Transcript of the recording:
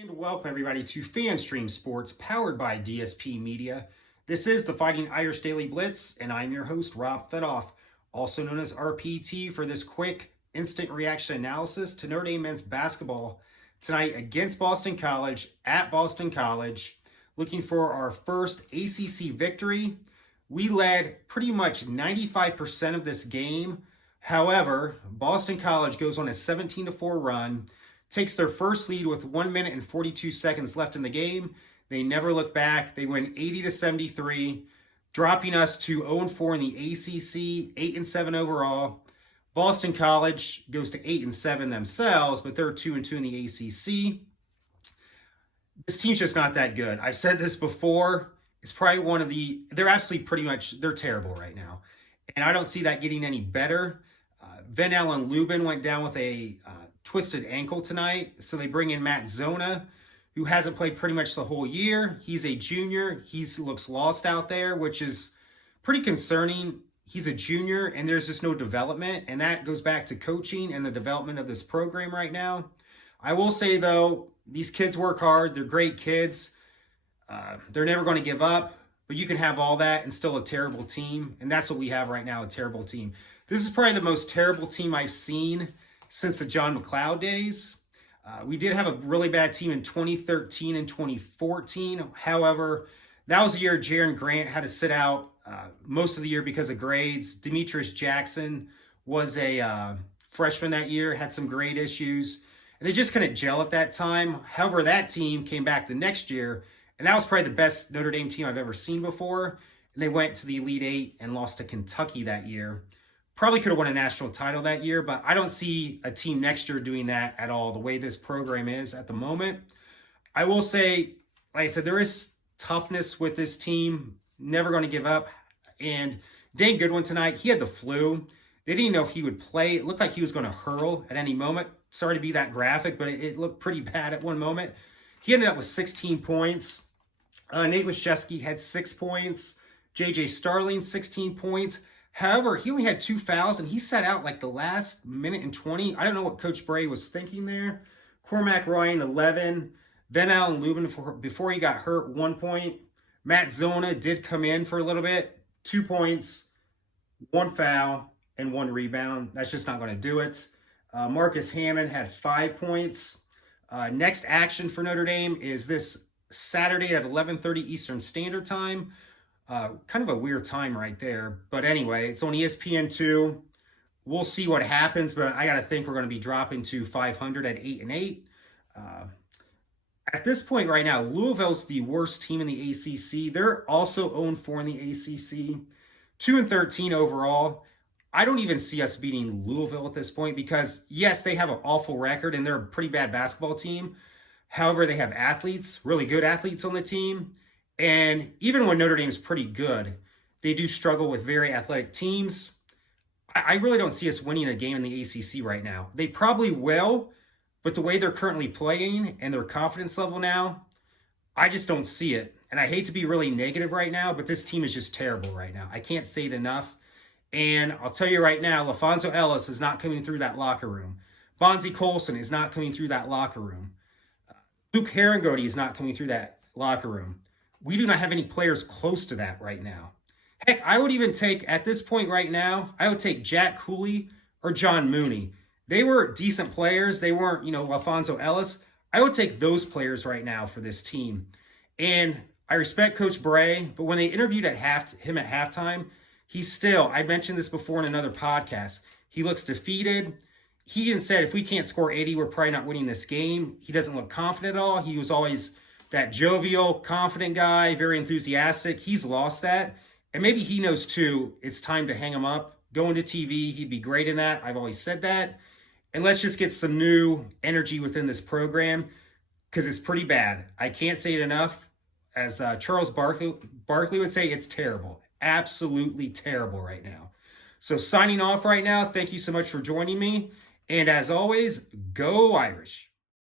And welcome everybody to FanStream Sports, powered by DSP Media. This is the Fighting Irish Daily Blitz, and I'm your host, Rob Fedoff, also known as RPT, for this quick instant reaction analysis to Notre Dame men's basketball tonight against Boston College at Boston College, looking for our first ACC victory. We led pretty much 95% of this game. However, Boston College goes on a 17-4 run, takes their first lead with 1 minute and 42 seconds left in the game. They never look back. They win 80-73, dropping us to 0-4 in the ACC, 8-7 overall. Boston College goes to 8-7 themselves, but they're 2-2 in the ACC. This team's just not that good. I've said this before. It's probably they're absolutely they're terrible right now. And I don't see that getting any better. Venell and Lubin went down with a twisted ankle tonight. So they bring in Matt Zona, who hasn't played pretty much the whole year. He's a junior. He looks lost out there, which is pretty concerning. He's a junior, and there's just no development. And that goes back to coaching and the development of this program right now. I will say, though, these kids work hard. They're great kids. They're never going to give up. But you can have all that and still a terrible team. And that's what we have right now, a terrible team. This is probably the most terrible team I've seen since the John McLeod days. We did have a really bad team in 2013 and 2014. However, that was the year Jaron Grant had to sit out most of the year because of grades. Demetrius Jackson was a freshman that year, had some grade issues. And they just couldn't gel at that time. However, that team came back the next year, and that was probably the best Notre Dame team I've ever seen before. And they went to the Elite Eight and lost to Kentucky that year. Probably could have won a national title that year, but I don't see a team next year doing that at all, the way this program is at the moment. I will say, like I said, there is toughness with this team, never going to give up. And Dane Goodwin tonight, he had the flu. They didn't know if he would play. It looked like he was going to hurl at any moment. Sorry to be that graphic, but it looked pretty bad at one moment. He ended up with 16 points. Nate Laszewski had 6 points. J.J. Starling, 16 points. However, he only had 2 fouls, and he sat out like the last minute and 20. I don't know what Coach Bray was thinking there. Cormac Ryan, 11. Venell and Lubin, before he got hurt, 1 point. Matt Zona did come in for a little bit. 2 points, 1 foul, and 1 rebound. That's just not going to do it. Marcus Hammond had 5 points. Next action for Notre Dame is this Saturday at 11:30 Eastern Standard Time. Kind of a weird time right there. But anyway, it's on ESPN2. We'll see what happens, but I got to think we're going to be dropping to 500 at 8-8. At this point right now, Louisville's the worst team in the ACC. They're also 0-4 in the ACC, 2-13 overall. I don't even see us beating Louisville at this point because, yes, they have an awful record and they're a pretty bad basketball team. However, they have athletes, really good athletes on the team. And even when Notre Dame is pretty good, they do struggle with very athletic teams. I really don't see us winning a game in the ACC right now. They probably will, but the way they're currently playing and their confidence level now, I just don't see it. And I hate to be really negative right now, but this team is just terrible right now. I can't say it enough. And I'll tell you right now, LaFonso Ellis is not coming through that locker room. Bonzie Colson is not coming through that locker room. Luke Herringody is not coming through that locker room. We do not have any players close to that right now. Heck, I would even take, at this point right now, I would take Jack Cooley or John Mooney. They were decent players. They weren't, LaFonso Ellis. I would take those players right now for this team. And I respect Coach Bray, but when they interviewed him at halftime, I mentioned this before in another podcast, he looks defeated. He even said, if we can't score 80, we're probably not winning this game. He doesn't look confident at all. He was always that jovial, confident guy, very enthusiastic. He's lost that. And maybe he knows, too, it's time to hang him up. Go into TV. He'd be great in that. I've always said that. And let's just get some new energy within this program because it's pretty bad. I can't say it enough. As Charles Barkley would say, it's terrible. Absolutely terrible right now. So signing off right now. Thank you so much for joining me. And as always, go Irish.